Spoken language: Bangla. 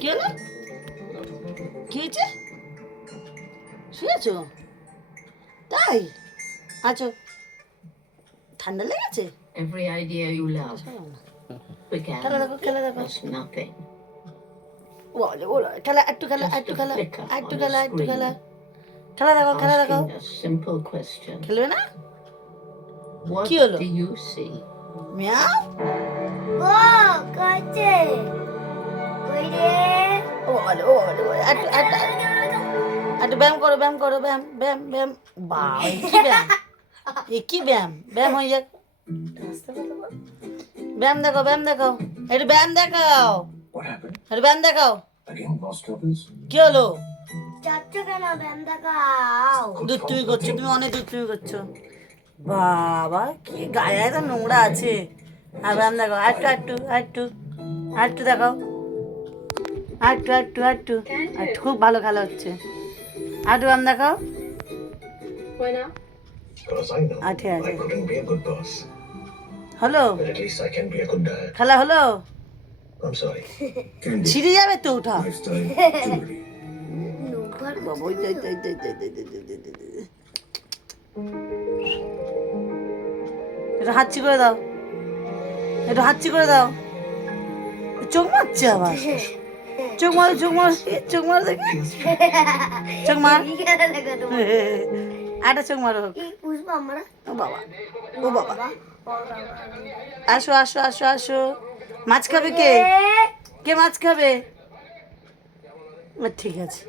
কি হলো? কি হয়েছে? শুয়েছো? তাই? আচ্ছা, ঠান্ডা লেগেছে? Every idea you love began খেলা দেখো, খেলা দেখো। as nothing. বলো বলো, খেলা একটু খেলা, Just একটু a খেলা, flicker একটু on a খেলা, একটু screen. খেলা। খেলা দেখো, খেলা দেখো। Asking a simple question. খেলবে না? What কি হলো? do you see? মিয়াও? ও কাছে ওই রে ও বলো, ও বলো, একটু একটু একটু ব্যায়াম করো, ব্যায়াম করো, ব্যায়াম ব্যায়াম ব্যায়াম। বাহ, এ কি ব্যায়াম? এ কি ব্যায়াম? ব্যায়াম হয়ে যাক। ব্যায়াম দেখো, ব্যায়াম দেখো, একটু ব্যায়াম দেখাও, What happened? একটু ব্যায়াম দেখাও। Again, lost troubles? কি হলো? যাচ্ছ কেন ব্যায়াম দেখাও দুধ তুমি করছো, তুমি অনেক দুধ তুমি করছো। বাবা, কি গায়ে তো নোংরা আছে। আর ব্যায়াম দেখাও, একটু একটু একটু একটু দেখাও, একটু একটু একটু একটু। খুব ভালো খেলা হচ্ছে। একটু ব্যায়াম দেখাও। Because I know আচ্ছা, আচ্ছা। I couldn't be a good boss, হলো? but at least I can be a good dad. খেলা হলো? I'm sorry. Candy, ছিঁড়ে যাবে তো, ওঠা। lifestyle, jewelry. নোংর বাবা, ওই যাই যাই যাই যাই যাই যাই যাই যাই যাই। একটু হাঁচি করে দাও, একটু হাঁচি করে দাও। চোখ মারছে আবার। চোখ মারো, চোখ মারো, চোখ মারো দেখি। চোখ মার। খেলা দেখো তোমার একটা চোখ মারো। এই পুষ্পা আমরা ও বাবা, ও বাবা। বাবা আসো আসো আসো আসো। মাছ খাবে কে? কে মাছ খাবে? ঠিক আছে।